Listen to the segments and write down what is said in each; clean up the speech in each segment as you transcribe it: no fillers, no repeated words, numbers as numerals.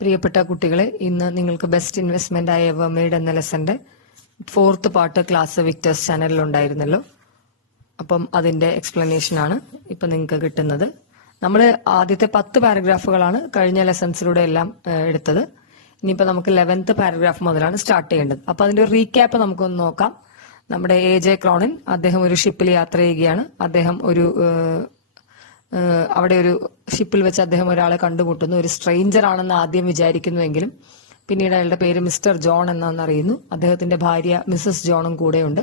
പ്രിയപ്പെട്ട കുട്ടികളെ, ഇന്ന് നിങ്ങൾക്ക് ബെസ്റ്റ് ഇൻവെസ്റ്റ്മെന്റ് ആയി എവർ മെയ്ഡ് എന്ന ലെസന്റെ 4th പാർട്ട് ക്ലാസ് വിക്ടേഴ്സ് ചാനലിൽ ഉണ്ടായിരുന്നല്ലോ. അപ്പം അതിന്റെ എക്സ്പ്ലനേഷൻ ആണ് ഇപ്പൊ നിങ്ങൾക്ക് കിട്ടുന്നത്. നമ്മൾ ആദ്യത്തെ 10 പാരഗ്രാഫുകളാണ് കഴിഞ്ഞ ലെസൺസിലൂടെ എല്ലാം എടുത്തത്. ഇനിയിപ്പോ നമുക്ക് 11th പാരഗ്രാഫ് മുതലാണ് സ്റ്റാർട്ട് ചെയ്യേണ്ടത്. അപ്പൊ അതിന്റെ ഒരു റീക്യാപ്പ് നമുക്കൊന്ന് നോക്കാം. നമ്മുടെ AJ ക്രോണിൻ അദ്ദേഹം ഒരു ഷിപ്പിൽ യാത്ര ചെയ്യുകയാണ്. അദ്ദേഹം അവിടെ ഒരു ഷിപ്പിൽ വെച്ച് അദ്ദേഹം ഒരാളെ കണ്ടുമുട്ടുന്നു. ഒരു സ്ട്രേഞ്ചർ ആണെന്ന് ആദ്യം വിചാരിക്കുന്നുവെങ്കിലും പിന്നീട് അയാളുടെ പേര് മിസ്റ്റർ ജോൺ എന്നാണെന്ന് അറിയുന്നു. അദ്ദേഹത്തിന്റെ ഭാര്യ മിസസ് ജോണും കൂടെയുണ്ട്.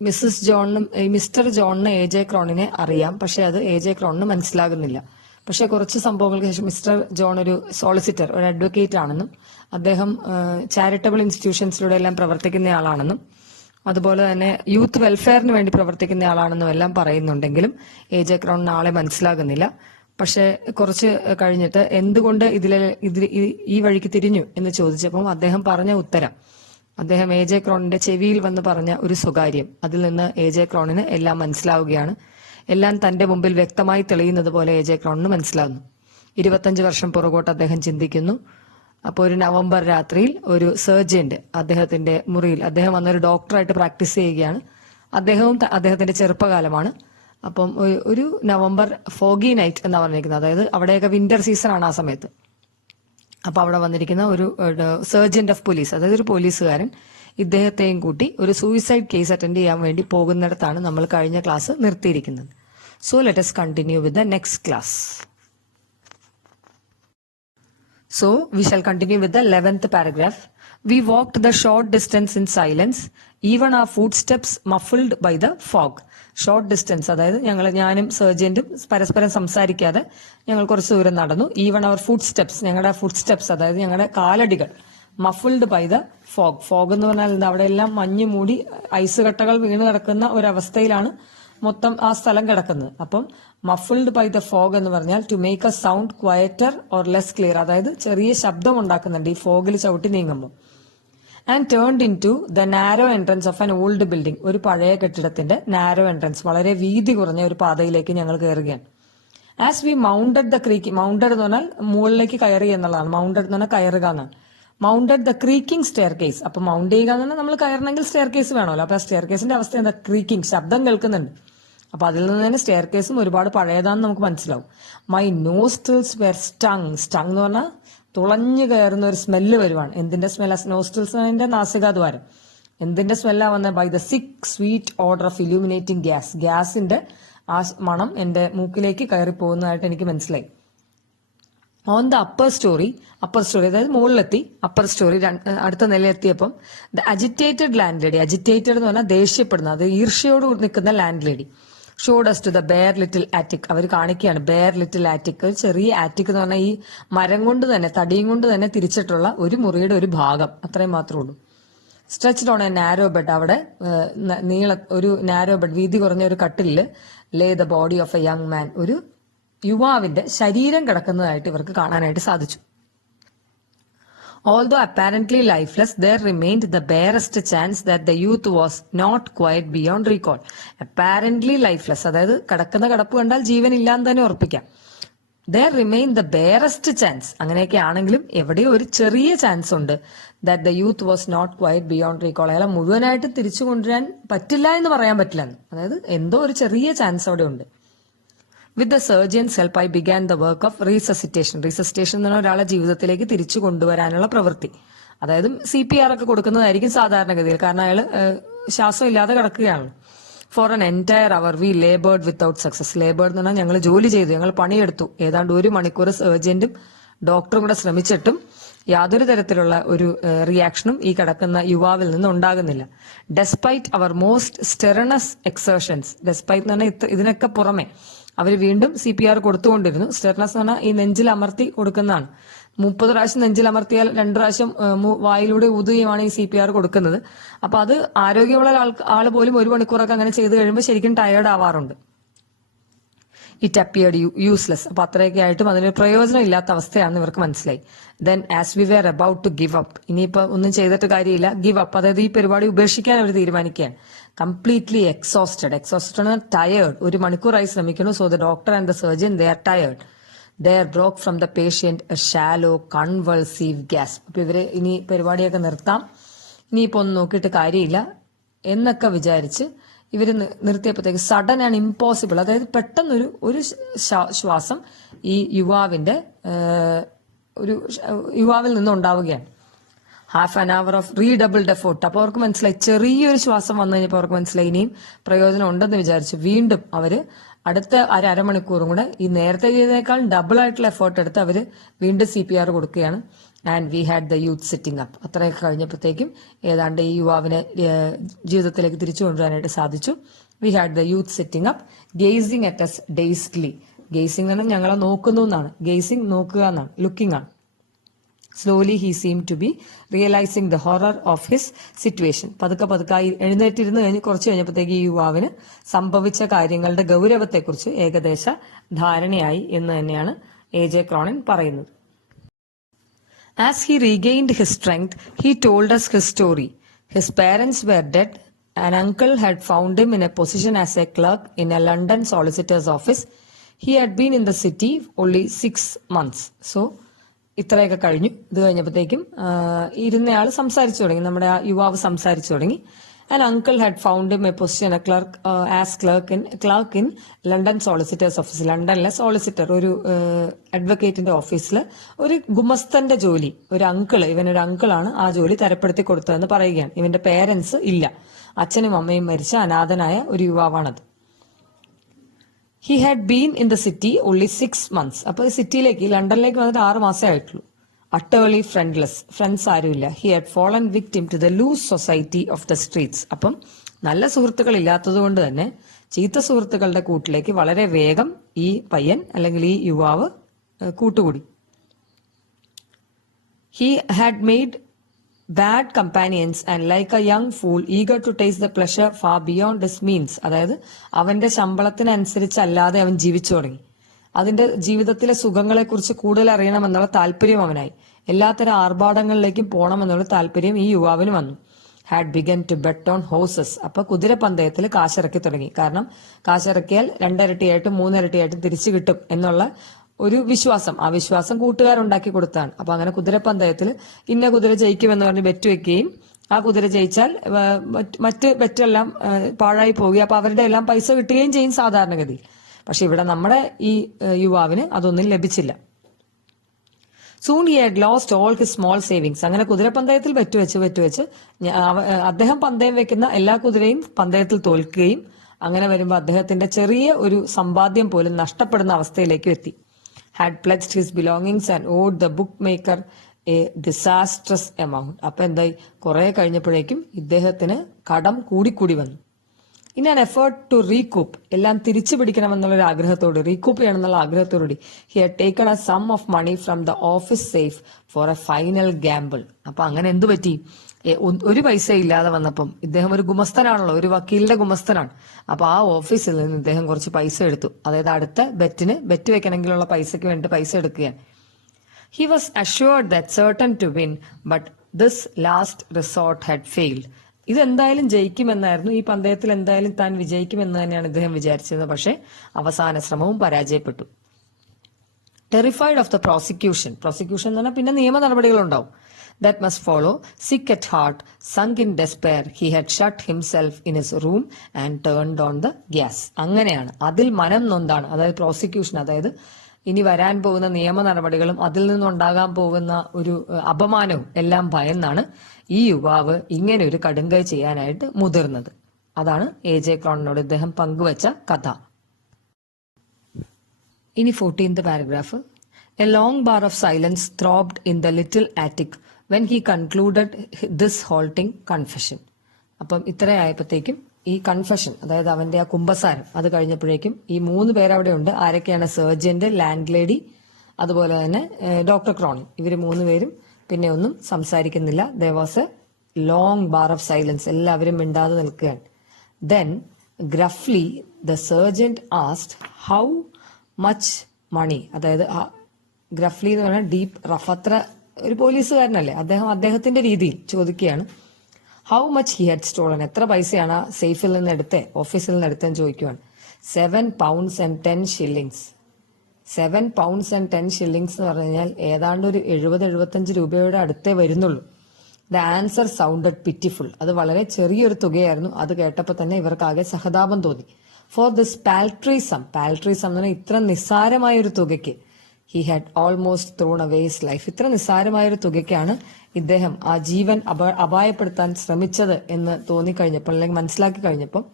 മിസ്റ്റർ ജോണിന് AJ ക്രോണിനെ അറിയാം, പക്ഷെ അത് AJ ക്രോണിന് മനസ്സിലാകുന്നില്ല. പക്ഷെ കുറച്ച് സംഭവങ്ങൾക്ക് ശേഷം മിസ്റ്റർ ജോൺ ഒരു സോളിസിറ്റർ, ഒരു അഡ്വക്കേറ്റ് ആണെന്നും അദ്ദേഹം ചാരിറ്റബിൾ ഇൻസ്റ്റിറ്റ്യൂഷൻസിലൂടെ എല്ലാം പ്രവർത്തിക്കുന്നയാളാണെന്നും അതുപോലെ തന്നെ യൂത്ത് വെൽഫെയറിന് വേണ്ടി പ്രവർത്തിക്കുന്ന ആളാണെന്നും എല്ലാം പറയുന്നുണ്ടെങ്കിലും AJ ക്രോണിന് ആളെ മനസ്സിലാകുന്നില്ല. പക്ഷെ കുറച്ച് കഴിഞ്ഞിട്ട് എന്തുകൊണ്ട് ഈ വഴിക്ക് തിരിഞ്ഞു എന്ന് ചോദിച്ചപ്പോൾ അദ്ദേഹം പറഞ്ഞ ഉത്തരം, അദ്ദേഹം AJ ക്രോണിന്റെ ചെവിയിൽ വന്ന് പറഞ്ഞ ഒരു സ്വകാര്യം, അതിൽ നിന്ന് AJ ക്രോണിന് എല്ലാം മനസ്സിലാവുകയാണ്. എല്ലാം തന്റെ മുമ്പിൽ വ്യക്തമായി തെളിയുന്നത് പോലെ AJ ക്രോണിന് മനസ്സിലാകുന്നു. 25 വർഷം പുറകോട്ട് അദ്ദേഹം ചിന്തിക്കുന്നു. അപ്പോൾ ഒരു നവംബർ രാത്രിയിൽ ഒരു സർജന്റ് അദ്ദേഹത്തിന്റെ മുറിയിൽ, അദ്ദേഹം വന്നൊരു ഡോക്ടറായിട്ട് പ്രാക്ടീസ് ചെയ്യുകയാണ്. അദ്ദേഹത്തിന്റെ ചെറുപ്പകാലമാണ്. അപ്പം ഒരു നവംബർ ഫോഗി നൈറ്റ് എന്നാ പറഞ്ഞിരിക്കുന്നത്, അതായത് അവിടെയൊക്കെ വിന്റർ സീസൺ ആണ് ആ സമയത്ത്. അപ്പൊ അവിടെ വന്നിരിക്കുന്ന ഒരു സർജന്റ് ഓഫ് പോലീസ്, അതായത് ഒരു പോലീസുകാരൻ ഇദ്ദേഹത്തെയും കൂട്ടി ഒരു സൂയിസൈഡ് കേസ് അറ്റൻഡ് ചെയ്യാൻ വേണ്ടി പോകുന്നിടത്താണ് നമ്മൾ കഴിഞ്ഞ ക്ലാസ് നിർത്തിയിരിക്കുന്നത്. So let us continue with the next class. So, we shall continue with the 11th paragraph. We walked the short distance in silence, even our footsteps muffled by the fog. Short distance, അതായത് ഞാനും സർജന്റും പരസ്പരം സംസാരിക്കാതെ ഞങ്ങൾ കുറച്ച് ദൂരം നടന്നു. Even അവർ ഞങ്ങളുടെ food steps, അതായത് ഞങ്ങളുടെ കാലടികൾ, muffled by the fog. Fog എന്ന് പറഞ്ഞാൽ അവിടെ എല്ലാം മഞ്ഞ് മൂടി ഐസ് കട്ടകൾ വീണ് കിടക്കുന്ന ഒരവസ്ഥയിലാണ് മൊത്തം ആ സ്ഥലം കിടക്കുന്നത്. അപ്പം മഫിൾഡ് ബൈ ദ ഫോഗ് എന്ന് പറഞ്ഞാൽ to make a sound quieter or less clear, അതായത് ചെറിയ ശബ്ദം ഉണ്ടാക്കുന്നുണ്ട് ഈ ഫോഗിൽ ചവിട്ടി നീങ്ങുമ്പോൾ. And turned into the narrow entrance of an old building. ഒരു പഴയ കെട്ടിടത്തിന്റെ നാരോ എൻട്രൻസ്, വളരെ വീതി കുറഞ്ഞ ഒരു പാതയിലേക്ക് ഞങ്ങൾ കയറുകയാണ്. As we mounted the creaking, mounted എന്ന് പറഞ്ഞാൽ മുകളിലേക്ക് കയറി എന്നുള്ളതാണ്. മൗണ്ടഡ് എന്ന് പറഞ്ഞാൽ കയറുക എന്നാണ്. Mounted the creaking stair case. അപ്പൊ മൗണ്ട് ചെയ്യുക എന്ന് പറഞ്ഞാൽ നമ്മൾ കയറണമെങ്കിൽ സ്റ്റെയർ കേസ് വേണമല്ലോ. അപ്പൊ ആ സ്റ്റെയർ കേസിന്റെ അവസ്ഥ എന്താ? ക്രീക്കിംഗ്, ശബ്ദം കേൾക്കുന്നുണ്ട്. അപ്പൊ അതിൽ നിന്ന് തന്നെ സ്റ്റെയർ കേസും ഒരുപാട് പഴയതാണെന്ന് നമുക്ക് മനസ്സിലാവും. My nostrils were stung. Stung എന്ന് പറഞ്ഞാൽ തുളഞ്ഞു കയറുന്ന ഒരു സ്മെല്ല് വരുവാണ്. എന്തിന്റെ സ്മെൽ? നോസ്ട്രിൽസിന്റെ നാസികാദ്വാരം. എന്തിന്റെ സ്മെല്ലാ വന്നത്? By the sick sweet odour of illuminating gas. ഗ്യാസിന്റെ ആ മണം എന്റെ മൂക്കിലേക്ക് കയറി പോകുന്നതായിട്ട് എനിക്ക് മനസ്സിലായി. ഓൺ ദ അപ്പർ സ്റ്റോറി, അതായത് മുകളിലെത്തി. അപ്പർ സ്റ്റോറി അടുത്ത നിലയെത്തിയപ്പം the agitated landlady, agitated എന്ന് പറഞ്ഞാൽ ദേഷ്യപ്പെടുന്ന, അത് ഈർഷ്യയോട് നിൽക്കുന്ന landlady, showed us to the bare little attic. അവർ കാണിക്കുകയാണ് ബെയർ ലിറ്റിൽ ആറ്റിക്. ഒരു ചെറിയ ആറ്റിക് എന്ന് പറഞ്ഞാൽ ഈ മരം കൊണ്ട് തന്നെ, തടിയും കൊണ്ട് തന്നെ തിരിച്ചിട്ടുള്ള ഒരു മുറിയുടെ ഒരു ഭാഗം, അത്രയും മാത്രമേ ഉള്ളൂ. Stretched on a narrow bed, അവിടെ ഒരു നാരോ ബെഡ്, വീതി കുറഞ്ഞ ഒരു കട്ടിലില് lay the body of a young man, ഒരു യുവാവിന്റെ ശരീരം കിടക്കുന്നതായിട്ട് ഇവർക്ക് കാണാനായിട്ട് സാധിച്ചു. Although apparently lifeless, there remained the barest chance that the youth was not quite beyond recall. Apparently lifeless, അതായത് കിടക്കുന്ന കിടപ്പ് കണ്ടാൽ ജീവൻ ഇല്ലാന്ന് തന്നെ ഉറപ്പിക്കാം. There remained the barest chance, അങ്ങനെയൊക്കെ ആണെങ്കിലും എവിടെയോ ഒരു ചെറിയ ചാൻസ് ഉണ്ട്. That the youth was not quite beyond recall, അയാളെ മുഴുവനായിട്ട് തിരിച്ചു കൊണ്ടുവരാൻ പറ്റില്ല എന്ന് പറയാൻ പറ്റില്ല. അതായത് എന്തോ ഒരു ചെറിയ ചാൻസ് അവിടെ ഉണ്ട്. With the surgeons help I began the work of resuscitation. Resuscitation എന്ന് പറഞ്ഞാൽ ഒരാളെ ജീവിതത്തിലേക്ക് തിരിച്ചു കൊണ്ടുവരാനുള്ള പ്രവൃത്തി. അതായത് CPR ഒക്കെ കൊടുക്കുന്നതായിരിക്കും സാധാരണഗതിയിൽ, കാരണം അയാൾ ശ്വാസം ഇല്ലാതെ കിടക്കുകയാണ്. For an entire hour we laboured without success. Laboured എന്ന് പറഞ്ഞാൽ ഞങ്ങൾ ജോലി ചെയ്തു, ഞങ്ങൾ പണിയെടുത്തു. ഏതാണ്ട് 1 മണിക്കൂർ സർജന്റും ഡോക്ടറും കൂടെ ശ്രമിച്ചിട്ടും യാതൊരു തരത്തിലുള്ള ഒരു റിയാക്ഷനും ഈ കിടക്കുന്ന യുവാവിൽ നിന്ന് ഉണ്ടാകുന്നില്ല. ഡെസ്പൈറ്റ് അവർ മോസ്റ്റ് സ്റ്റെറണസ് എക്സേർഷൻസ്. ഡെസ്പൈറ്റ് എന്ന് പറഞ്ഞാൽ ഇതിനൊക്കെ പുറമെ അവർ വീണ്ടും CPR കൊടുത്തുകൊണ്ടിരുന്നു. സ്റ്റെർനസ് എന്ന് പറഞ്ഞാൽ ഈ നെഞ്ചിൽ അമർത്തി കൊടുക്കുന്നതാണ്. 30 പ്രാവശ്യം നെഞ്ചിൽ അമർത്തിയാൽ 2 പ്രാവശ്യം വായിലൂടെ ഊതുകയുമാണ് ഈ CPR കൊടുക്കുന്നത്. അപ്പൊ അത് ആരോഗ്യമുള്ള ആള് പോലും 1 മണിക്കൂറൊക്കെ അങ്ങനെ ചെയ്ത് കഴിയുമ്പോൾ ശരിക്കും ടയേർഡ് ആവാറുണ്ട്. It appeared useless. അപ്പൊ അത്രയൊക്കെ ആയിട്ടും അതിന് പ്രയോജനം ഇല്ലാത്ത അവസ്ഥയാണെന്ന് ഇവർക്ക് മനസ്സിലായി. Then as we were about to give up, ഇനിയിപ്പോ ഒന്നും ചെയ്തിട്ട് കാര്യമില്ല, ഗിവ് അപ്പ്, അതായത് ഈ പരിപാടി ഉപേക്ഷിക്കാൻ അവർ തീരുമാനിക്കുകയാണ്. Completely exhausted. ടയേർഡ്. 1 മണിക്കൂറായി ശ്രമിക്കുന്നു. So the doctor and the surgeon they are tired. There broke from the patient a shallow convulsive gasp. അപ്പൊ ഇവര് ഇനി പരിപാടിയൊക്കെ നിർത്താം, ഇനിയിപ്പോ ഒന്നും നോക്കിയിട്ട് കാര്യമില്ല എന്നൊക്കെ വിചാരിച്ച് ഇവര് നിർത്തിയപ്പോഴത്തേക്ക് സഡൻ ആൻഡ് ഇമ്പോസിബിൾ, അതായത് പെട്ടെന്നൊരു ഒരു ശ്വാസം ഈ യുവാവിൽ നിന്ന് ഉണ്ടാവുകയാണ്. Half an hour of redoubled effort. അപ്പൊ അവർക്ക് മനസ്സിലായി, ചെറിയൊരു ശ്വാസം വന്നു കഴിഞ്ഞപ്പോൾ അവർക്ക് മനസ്സിലായി ഇനിയും പ്രയോജനം ഉണ്ടെന്ന് വിചാരിച്ചു. വീണ്ടും അവര് അടുത്ത അരമണിക്കൂറും കൂടെ ഈ നേരത്തെ ചെയ്തതിനേക്കാൾ ഡബിൾ ആയിട്ടുള്ള എഫേർട്ട് എടുത്ത് അവര് വീണ്ടും CPR കൊടുക്കുകയാണ്. And we had the youth sitting up. അത്രയൊക്കെ കഴിഞ്ഞപ്പോഴത്തേക്കും ഏതാണ്ട് ഈ യുവാവിനെ ജീവിതത്തിലേക്ക് തിരിച്ചു കൊണ്ടുവരാനായിട്ട് സാധിച്ചു. We had the youth sitting up gazing at us dazedly. Gazing എന്ന് ഞങ്ങളെ നോക്കുന്നു എന്നാണ്, ഗേസിംഗ് നോക്കുക എന്നാണ്, ലുക്കിംഗ് ആണ്. Slowly he seemed to be realizing the horror of his situation. പതുക്കെ എഴുന്നേറ്റിരുന്ന് കഴിഞ്ഞ് കുറച്ച് കഴിഞ്ഞപ്പോഴത്തേക്ക് ഈ യുവാവിന് സംഭവിച്ച കാര്യങ്ങളുടെ ഗൗരവത്തെക്കുറിച്ച് ഏകദേശ ധാരണയായി എന്ന് തന്നെയാണ് AJ ക്രോണിൻ പറയുന്നത്. As he regained his strength, he told us his story. His parents were dead. An uncle had found him in a position as a clerk in a London solicitor's office. He had been in the city only 6 months. So ഇത്രയൊക്കെ കഴിഞ്ഞു. ഇത് കഴിഞ്ഞപ്പോഴത്തേക്കും ഇരുന്നയാൾ സംസാരിച്ചു തുടങ്ങി, നമ്മുടെ ആ യുവാവ് സംസാരിച്ചു തുടങ്ങി. An uncle had found him a position, a clerk, as clerk in London Solicitor's Office. ലണ്ടനിലെ സോളിസിറ്റർ, ഒരു അഡ്വക്കേറ്റിന്റെ ഓഫീസിൽ ഒരു ഗുമസ്തന്റെ ജോലി, ഇവനൊരു അങ്കിളാണ് ആ ജോലി തരപ്പെടുത്തി കൊടുത്തതെന്ന് പറയുകയാണ്. ഇവന്റെ പേരൻസ് ഇല്ല, അച്ഛനും അമ്മയും മരിച്ച അനാഥനായ ഒരു യുവാവാണത്. He had been in the city only 6 months. അപ്പൊ ലണ്ടനിലേക്ക് വന്നിട്ട് 6 മാസമേ ആയിട്ടുള്ളൂ. Utterly friendless, ഫ്രണ്ട്സ് ആരുമില്ല. He had fallen victim to the loose society of the streets. അപ്പം നല്ല സുഹൃത്തുക്കൾ ഇല്ലാത്തത് കൊണ്ട് തന്നെ ചീത്ത സുഹൃത്തുക്കളുടെ കൂട്ടിലേക്ക് വളരെ വേഗം ഈ പയ്യൻ അല്ലെങ്കിൽ ഈ യുവാവ് കൂട്ടുകൂടി. He had made bad companions and like a young fool eager to taste the pleasure far beyond his means. അതായത് അവന്റെ ശമ്പളത്തിനനുസരിച്ചല്ലാതെ അവൻ ജീവിച്ചു തുടങ്ങി. അതിന്റെ ജീവിതത്തിലെ സുഖങ്ങളെ കുറിച്ച് കൂടുതൽ അറിയണമെന്നുള്ള താല്പര്യം അവനായി. എല്ലാത്തരം ആർഭാടങ്ങളിലേക്കും പോകണമെന്നുള്ള താല്പര്യം ഈ യുവാവിന് വന്നു. Had begun to bet on horses. അപ്പൊ കുതിരപ്പന്തയത്തിൽ കാശിറക്കി തുടങ്ങി. കാരണം കാശിറക്കിയാൽ 2 ഇരട്ടിയായിട്ടും 3 ഇരട്ടിയായിട്ടും തിരിച്ചു കിട്ടും എന്നുള്ള ഒരു വിശ്വാസം, ആ വിശ്വാസം കൂട്ടുകാരുണ്ടാക്കി കൊടുത്താണ്. അപ്പൊ അങ്ങനെ കുതിരപ്പന്തയത്തിൽ ഇന്ന കുതിര ജയിക്കുമെന്ന് പറഞ്ഞ് ബെറ്റ് വെക്കുകയും ആ കുതിര ജയിച്ചാൽ മറ്റ് ബെറ്റെല്ലാം പാഴായി പോവുകയും അപ്പൊ അവരുടെ എല്ലാം പൈസ കിട്ടുകയും ചെയ്യും സാധാരണഗതിയിൽ. പക്ഷെ ഇവിടെ നമ്മുടെ ഈ യുവാവിന് അതൊന്നും ലഭിച്ചില്ല. Soon he had lost all his small savings. അങ്ങനെ കുതിരപ്പന്തയത്തിൽ വെച്ച് അദ്ദേഹം പന്തയം വെക്കുന്ന എല്ലാ കുതിരയും പന്തയത്തിൽ തോൽക്കുകയും അങ്ങനെ വരുമ്പോൾ അദ്ദേഹത്തിന്റെ ചെറിയ ഒരു സമ്പാദ്യം പോലും നഷ്ടപ്പെടുന്ന അവസ്ഥയിലേക്ക് എത്തി. Had pledged his belongings and owed the bookmaker a disastrous amount. അപ്പൊ എന്തായി, കുറെ കഴിഞ്ഞപ്പോഴേക്കും ഇദ്ദേഹത്തിന് കടം കൂടിക്കൂടി വന്നു. In an effort to recoup, എല്ലാം തിരിച്ചു പിടിക്കണമെന്നുള്ള ആഗ്രഹത്തോട്, റീകൂപ്പ് ചെയ്യണമെന്നുള്ള ആഗ്രഹത്തോടുകൂടി he had taken a sum of money from the office safe for a final gamble. അപ്പൊ അങ്ങനെ എന്തു പറ്റി, ഒരു പൈസ ഇല്ലാതെ വന്നപ്പം ഇദ്ദേഹം ഒരു ഗുമസ്തനാണല്ലോ, ഒരു വക്കീലിന്റെ ഗുമസ്തനാണ്. അപ്പൊ ആ ഓഫീസിൽ നിന്ന് ഇദ്ദേഹം കുറച്ച് പൈസ എടുത്തു. അതായത് അടുത്ത ബെറ്റ് വെക്കണമെങ്കിലുള്ള പൈസയ്ക്ക് വേണ്ടി പൈസ എടുക്കുകയാണ്. He was assured that certain to win but this last resort had failed. ഇതെന്തായാലും ജയിക്കുമെന്നായിരുന്നു, ഈ പന്തയത്തിൽ എന്തായാലും താൻ വിജയിക്കുമെന്ന് തന്നെയാണ് ഇദ്ദേഹം വിചാരിച്ചത്. പക്ഷെ അവസാന ശ്രമവും പരാജയപ്പെട്ടു. ടെറിഫൈഡ് ഓഫ് ദ പ്രോസിക്യൂഷൻ എന്ന് പറഞ്ഞാൽ പിന്നെ നിയമ നടപടികളുണ്ടാവും. That must follow, sick at heart, sunk in despair, he had shut himself in his room and turned on the gas. അങ്ങനെയാണ്, അതിൽ മനം നൊന്താണ്, അതായത് പ്രോസിക്യൂഷൻ, അതായത് ഇനി വരാൻ പോകുന്ന നിയമ നടപടികളും അതിൽ നിന്നുണ്ടാകാൻ പോകുന്ന ഒരു അപമാനവും എല്ലാം ഭയന്നാണ് ഈ യുവാവ് ഇങ്ങനെ ഒരു കടുങ്കൈ ചെയ്യാനായിട്ട് മുതിർന്നത്. അതാണ് AJ ക്രോണിനോട് ഇദ്ദേഹം പങ്കുവച്ച കഥ. ഇനി 14th paragraph. A long bar of silence throbbed in the little attic when he concluded this halting confession. അപ്പം ഇത്രയായപ്പോഴത്തേക്കും ഈ കൺഫെഷൻ, അതായത് അവന്റെ ആ കുമ്പസാരം, അത് കഴിഞ്ഞപ്പോഴേക്കും ഈ 3 പേരവിടെ ഉണ്ട്. ആരൊക്കെയാണ്? സർജന്റ്, ലാൻഡ് ലേഡി, അതുപോലെ തന്നെ ഡോക്ടർ ക്രോണിൻ. ഇവര് 3 പേരും പിന്നെ ഒന്നും സംസാരിക്കുന്നില്ല. there was a long bar of silence. എല്ലാവരും മിണ്ടാതെ നിൽക്കുകയാണ്. then gruffly the sergeant asked how much money. അതായത് ഗ്രഫ്ലി എന്ന് പറഞ്ഞാൽ ഡീപ് റഫ്, അത്ര ഒരു പോലീസുകാരനല്ലേ അദ്ദേഹത്തിന്റെ രീതിയിൽ ചോദിക്കുകയാണ്. How much he had stolen, എത്ര പൈസയാണ് സേഫിൽ നിന്ന് എടുത്തേ, ഓഫീസിൽ നിന്ന് എടുത്തെന്ന് ചോദിക്കുകയാണ്. 7 pounds and 10 shillings. £7.10 എന്ന് പറഞ്ഞു കഴിഞ്ഞാൽ ഏതാണ്ട് ഒരു 70-75 രൂപയുടെ അടുത്തേ വരുന്നുള്ളൂ. The answer sounded pitiful. അത് വളരെ ചെറിയൊരു തുകയായിരുന്നു. അത് കേട്ടപ്പോൾ തന്നെ ഇവർക്കാകെ സഹതാപം തോന്നി. ഫോർ ദിസ് പാൽട്രി സം എന്ന് പറഞ്ഞാൽ ഇത്ര നിസ്സാരമായ ഒരു തുകയ്ക്ക് he had almost thrown away his life. ഇത്ര നിസ്സാരമായ ഒരു തുകയ്ക്കാണ് ഇദ്ദേഹം ആ ജീവൻ അപായപ്പെടുത്താൻ ശ്രമിച്ചത് എന്ന് തോന്നിക്കഴിഞ്ഞപ്പോൾ അല്ലെങ്കിൽ മനസ്സിലാക്കി കഴിഞ്ഞപ്പോൾ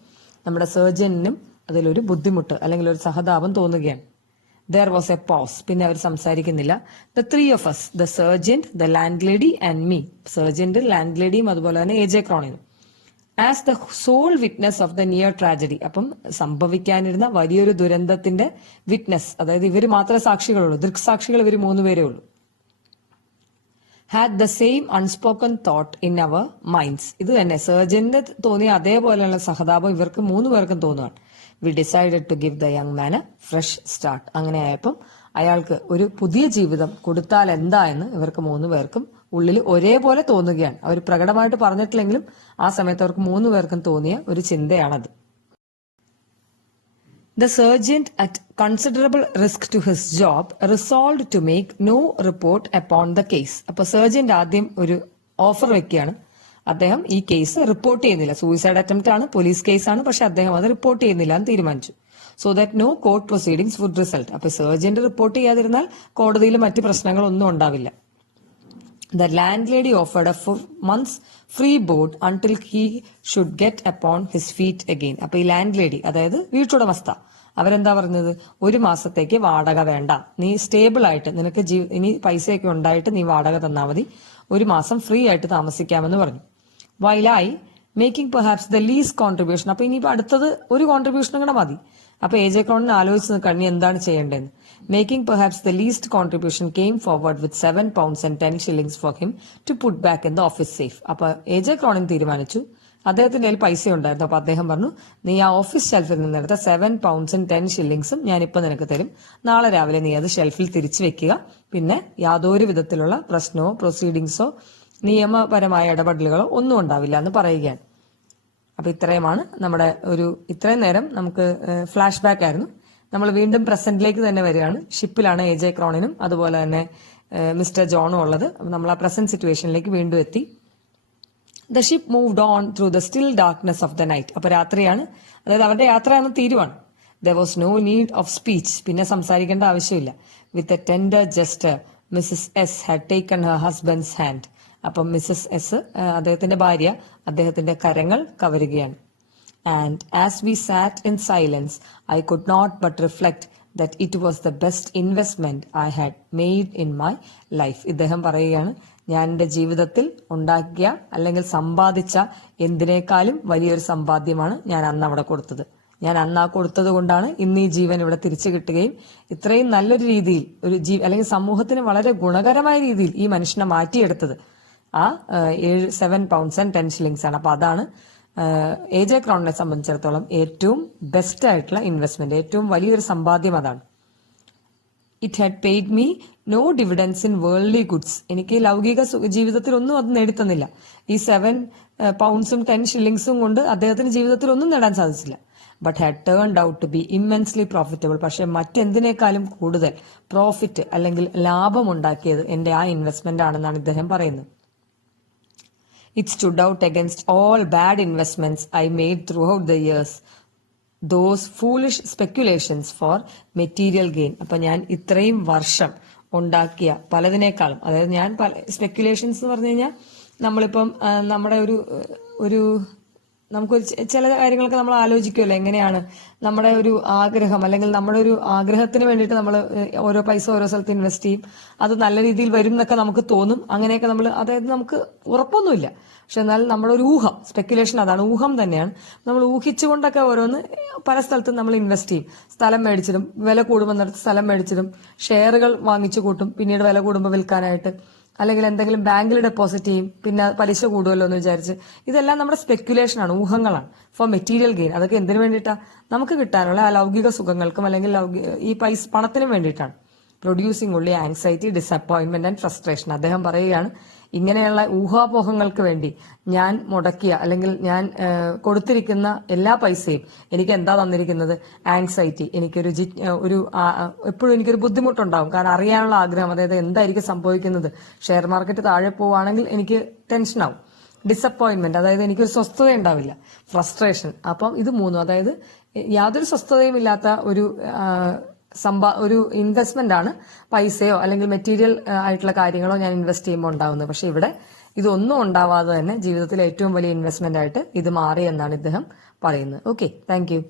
നമ്മുടെ സർജനും അതിലൊരു ബുദ്ധിമുട്ട് അല്ലെങ്കിൽ ഒരു സഹതാപം തോന്നുകയാണ്. There was a pause. പിന്നെ അവർ സംസാരിക്കുന്നില്ല. The three of us, the surgeon, the landlady and me. Sergeant, ലാൻഡ് ലേഡിയും അതുപോലെ തന്നെ AJ ക്രോണിനും. As the sole witness of the near tragedy. അപ്പം സംഭവിക്കാനിരുന്ന വലിയൊരു ദുരന്തത്തിന്റെ വിറ്റ്നസ്, അതായത് ഇവർ മാത്രമേ സാക്ഷികളുള്ളൂ, ദൃക്സാക്ഷികൾ ഇവർ 3 പേരേ ഉള്ളൂ. Had the same unspoken thought in our minds. ഇത് തന്നെ സർജന്റെ തോന്നിയ അതേപോലെയുള്ള സഹതാപം ഇവർക്ക് 3 പേർക്കും തോന്നുകയാണ്. We decided to give the young man a fresh start. അങ്ങനെ ആയപ്പം അയാൾക്ക് ഒരു പുതിയ ജീവിതം കൊടുത്താൽ എന്താ എന്ന് ഇവർക്ക് 3 പേർക്കും ഉള്ളിൽ ഒരേപോലെ തോന്നുകയാണ്. അവർ പ്രകടമായിട്ട് പറഞ്ഞിട്ടില്ലെങ്കിലും ആ സമയത്ത് അവർക്ക് 3 പേർക്കും തോന്നിയ ഒരു ചിന്തയാണത്. The surgeon, at considerable risk to his job, resolved to make no report upon the case. അപ്പൊ സർജന്റ് ആദ്യം ഒരു ഓഫർ വെക്കുകയാണ്. അദ്ദേഹം ഈ കേസ് റിപ്പോർട്ട് ചെയ്യുന്നില്ല. സൂയിസൈഡ് അറ്റംപ്റ്റ് ആണ്, പോലീസ് കേസാണ്, പക്ഷെ അദ്ദേഹം അത് റിപ്പോർട്ട് ചെയ്യുന്നില്ല എന്ന് തീരുമാനിച്ചു. So that no court proceedings would result. അപ്പൊ സർജന്റ് റിപ്പോർട്ട് ചെയ്യാതിരുന്നാൽ കോടതിയിൽ മറ്റ് പ്രശ്നങ്ങളൊന്നും ഉണ്ടാവില്ല. The landlady offered a 4 months free board until he should get upon his feet again. അപ്പൊ ഈ ലാൻഡ് ലേഡി, അതായത് വീട്ടുടമസ്ഥ, അവരെന്താ പറഞ്ഞത്? 1 മാസത്തേക്ക് വാടക വേണ്ട, നീ സ്റ്റേബിൾ ആയിട്ട് നിനക്ക് ഇനി പൈസയൊക്കെ ഉണ്ടായിട്ട് നീ വാടക തന്നാൽ മതി, 1 മാസം ഫ്രീ ആയിട്ട് താമസിക്കാമെന്ന് പറഞ്ഞു. While I making perhaps the least contribution. അപ്പൊ ഇനിയിപ്പോ അടുത്തത് ഒരു കോൺട്രിബ്യൂഷനും കൂടെ മതി. അപ്പൊ AJ ക്രോണിന് ആലോചിച്ച് കണ്ണി എന്താണ് ചെയ്യേണ്ടതെന്ന്. Making perhaps the least contribution came forward with £7.10 for him to put back in the office safe. അപ്പൊ AJ ക്രോണിൻ തീരുമാനിച്ചു, അദ്ദേഹത്തിന്റെ കയ്യിൽ പൈസ ഉണ്ടായിരുന്നു. അപ്പൊ അദ്ദേഹം പറഞ്ഞു, നീ ആ ഓഫീസ് ഷെൽഫിൽ നിന്നെടുത്ത £7.10 ഞാനിപ്പോ നിനക്ക് തരും, നാളെ രാവിലെ നീ അത് ഷെൽഫിൽ തിരിച്ചു വെക്കുക, പിന്നെ യാതൊരു വിധത്തിലുള്ള പ്രശ്നമോ പ്രൊസീഡിങ്സോ നിയമപരമായ ഇടപെടലുകളോ ഒന്നും ഉണ്ടാവില്ല എന്ന് പറയുകയാണ്. അപ്പൊ ഇത്രയുമാണ് നമ്മുടെ ഇത്രയും നേരം നമുക്ക് ഫ്ലാഷ് ബാക്ക് ആയിരുന്നു. നമ്മൾ വീണ്ടും പ്രസന്റിലേക്ക് തന്നെ വരികയാണ്. ഷിപ്പിലാണ് AJ ക്രോണിനും അതുപോലെ തന്നെ മിസ്റ്റർ ജോണും ഉള്ളത്. നമ്മൾ ആ പ്രസന്റ് സിറ്റുവേഷനിലേക്ക് വീണ്ടും എത്തി. The ship moved on through the still darkness of the night. അപ്പൊ രാത്രിയാണ്, അതായത് അവരുടെ യാത്രയാണ് തീരുവാണ്. There was no need of speech. പിന്നെ സംസാരിക്കേണ്ട ആവശ്യമില്ല. With a tender gesture Mrs S had taken her husband's hand. അപ്പം മിസ്സസ് എസ്, അദ്ദേഹത്തിന്റെ ഭാര്യ, അദ്ദേഹത്തിന്റെ കരങ്ങൾ കവരുകയാണ്. And as we sat in silence, I could not but reflect that it was the best investment I had made in my life. ഇദ്ദേഹം പറയുകയാണ്, ഞാൻ എൻ്റെ ജീവിതത്തിൽ ഉണ്ടാക്കിയ അല്ലെങ്കിൽ സമ്പാദിച്ച എന്തിനേക്കാളും വലിയൊരു സമ്പാദ്യമാണ് ഞാൻ അന്ന് അവിടെ കൊടുത്തത്. ഞാൻ അന്ന് ആ കൊടുത്തത് കൊണ്ടാണ് ഇന്ന് ഈ ജീവൻ ഇവിടെ തിരിച്ചു കിട്ടുകയും ഇത്രയും നല്ലൊരു രീതിയിൽ അല്ലെങ്കിൽ സമൂഹത്തിന് വളരെ ഗുണകരമായ രീതിയിൽ ഈ മനുഷ്യനെ മാറ്റിയെടുത്തത് ആ £7.10 ആണ്. അപ്പൊ അതാണ് AJ ക്രോണിനെ സംബന്ധിച്ചിടത്തോളം ഏറ്റവും ബെസ്റ്റ് ആയിട്ടുള്ള ഇൻവെസ്റ്റ്മെന്റ്, ഏറ്റവും വലിയൊരു സമ്പാദ്യം അതാണ്. It had paid me no dividends in worldly goods. എനിക്ക് ലൗകിക ജീവിതത്തിൽ ഒന്നും അത് നേടിത്തന്നില്ല. ഈ £7.10 കൊണ്ട് അദ്ദേഹത്തിന്റെ ജീവിതത്തിൽ ഒന്നും നേടാൻ സാധിച്ചില്ല. But had turned out to be immensely profitable. പക്ഷെ മറ്റെന്തിനേക്കാളും കൂടുതൽ പ്രോഫിറ്റ് അല്ലെങ്കിൽ ലാഭം ഉണ്ടാക്കിയത് എന്റെ ആ ഇൻവെസ്റ്റ്മെന്റ് ആണെന്നാണ് ഇദ്ദേഹം പറയുന്നത്. It stood out against all bad investments I made throughout the years. Those foolish speculations for material gain. അപ്പൊ ഞാൻ ഇത്രയും വർഷം ഉണ്ടാക്കിയ പലതിനേക്കാളും, അതായത് ഞാൻ സ്പെക്യുലേഷൻസ് എന്ന് പറഞ്ഞു കഴിഞ്ഞാൽ നമ്മളിപ്പം നമ്മുടെ ഒരു നമുക്കൊരു ചില കാര്യങ്ങളൊക്കെ നമ്മൾ ആലോചിക്കുമല്ലോ, എങ്ങനെയാണ് നമ്മുടെ ഒരു ആഗ്രഹം അല്ലെങ്കിൽ നമ്മുടെ ഒരു ആഗ്രഹത്തിന് വേണ്ടിയിട്ട് നമ്മൾ ഓരോ പൈസ ഓരോ സ്ഥലത്ത് ഇൻവെസ്റ്റ് ചെയ്യും, അത് നല്ല രീതിയിൽ വരും എന്നൊക്കെ നമുക്ക് തോന്നും. അങ്ങനെയൊക്കെ നമ്മൾ, അതായത് നമുക്ക് ഉറപ്പൊന്നുമില്ല, പക്ഷെ എന്നാൽ നമ്മുടെ ഒരു ഊഹം, സ്പെക്യുലേഷൻ അതാണ്, ഊഹം തന്നെയാണ്. നമ്മൾ ഊഹിച്ചുകൊണ്ടൊക്കെ ഓരോന്ന് പല സ്ഥലത്തും നമ്മൾ ഇൻവെസ്റ്റ് ചെയ്യും. സ്ഥലം മേടിച്ചിടും, വില കൂടുമ്പോൾ സ്ഥലം മേടിച്ചിടും, ഷെയറുകൾ വാങ്ങിച്ചു കൂട്ടും, പിന്നീട് വില കൂടുമ്പോൾ വിൽക്കാനായിട്ട്, അല്ലെങ്കിൽ എന്തെങ്കിലും ബാങ്കിൽ ഡെപ്പോസിറ്റ് ചെയ്യും, പിന്നെ പലിശ കൂടുമല്ലോ എന്ന് വിചാരിച്ച്. ഇതെല്ലാം നമ്മുടെ സ്പെക്യുലേഷൻ ആണ്, ഊഹങ്ങളാണ്. Four material gain. അതൊക്കെ എന്തിനു വേണ്ടിയിട്ടാണ്? നമുക്ക് കിട്ടാനുള്ള ആ ലൗകിക സുഖങ്ങൾക്കും അല്ലെങ്കിൽ ഈ പണത്തിനും വേണ്ടിയിട്ടാണ്. പ്രൊഡ്യൂസിംഗ് ഉള്ളി ആങ്സൈറ്റി, ഡിസപ്പോയിന്റ്മെന്റ് ആൻഡ് ഫ്രസ്ട്രേഷൻ. അദ്ദേഹം പറയുകയാണ്, ഇങ്ങനെയുള്ള ഊഹാപോഹങ്ങൾക്ക് വേണ്ടി ഞാൻ മുടക്കിയ അല്ലെങ്കിൽ ഞാൻ കൊടുത്തിരിക്കുന്ന എല്ലാ പൈസയും എനിക്ക് എന്താ തന്നിരിക്കുന്നത്? ആങ്സൈറ്റി. എനിക്കൊരു എപ്പോഴും എനിക്കൊരു ബുദ്ധിമുട്ടുണ്ടാവും. കാരണം അറിയാനുള്ള ആഗ്രഹം, അതായത് എന്തായിരിക്കും സംഭവിക്കുന്നത്. ഷെയർ മാർക്കറ്റ് താഴെ പോവുകയാണെങ്കിൽ എനിക്ക് ടെൻഷനാവും. ഡിസപ്പോയിന്റ്മെന്റ്, അതായത് എനിക്കൊരു സ്വസ്ഥത ഉണ്ടാവില്ല. ഫ്രസ്ട്രേഷൻ. അപ്പം ഇത് മൂന്നും, അതായത് യാതൊരു സ്വസ്ഥതയും ഇല്ലാത്ത ഒരു ഇൻവെസ്റ്റ്മെന്റ് ആണ് പൈസയോ അല്ലെങ്കിൽ മെറ്റീരിയൽ ആയിട്ടുള്ള കാര്യങ്ങളോ ഞാൻ ഇൻവെസ്റ്റ് ചെയ്യുമ്പോൾ ഉണ്ടാവുന്നത്. പക്ഷെ ഇവിടെ ഇതൊന്നും ഉണ്ടാവാതെ തന്നെ ജീവിതത്തിലെ ഏറ്റവും വലിയ ഇൻവെസ്റ്റ്മെന്റ് ആയിട്ട് ഇത് മാറി എന്നാണ് ഇദ്ദേഹം പറയുന്നത്. Okay, thank you.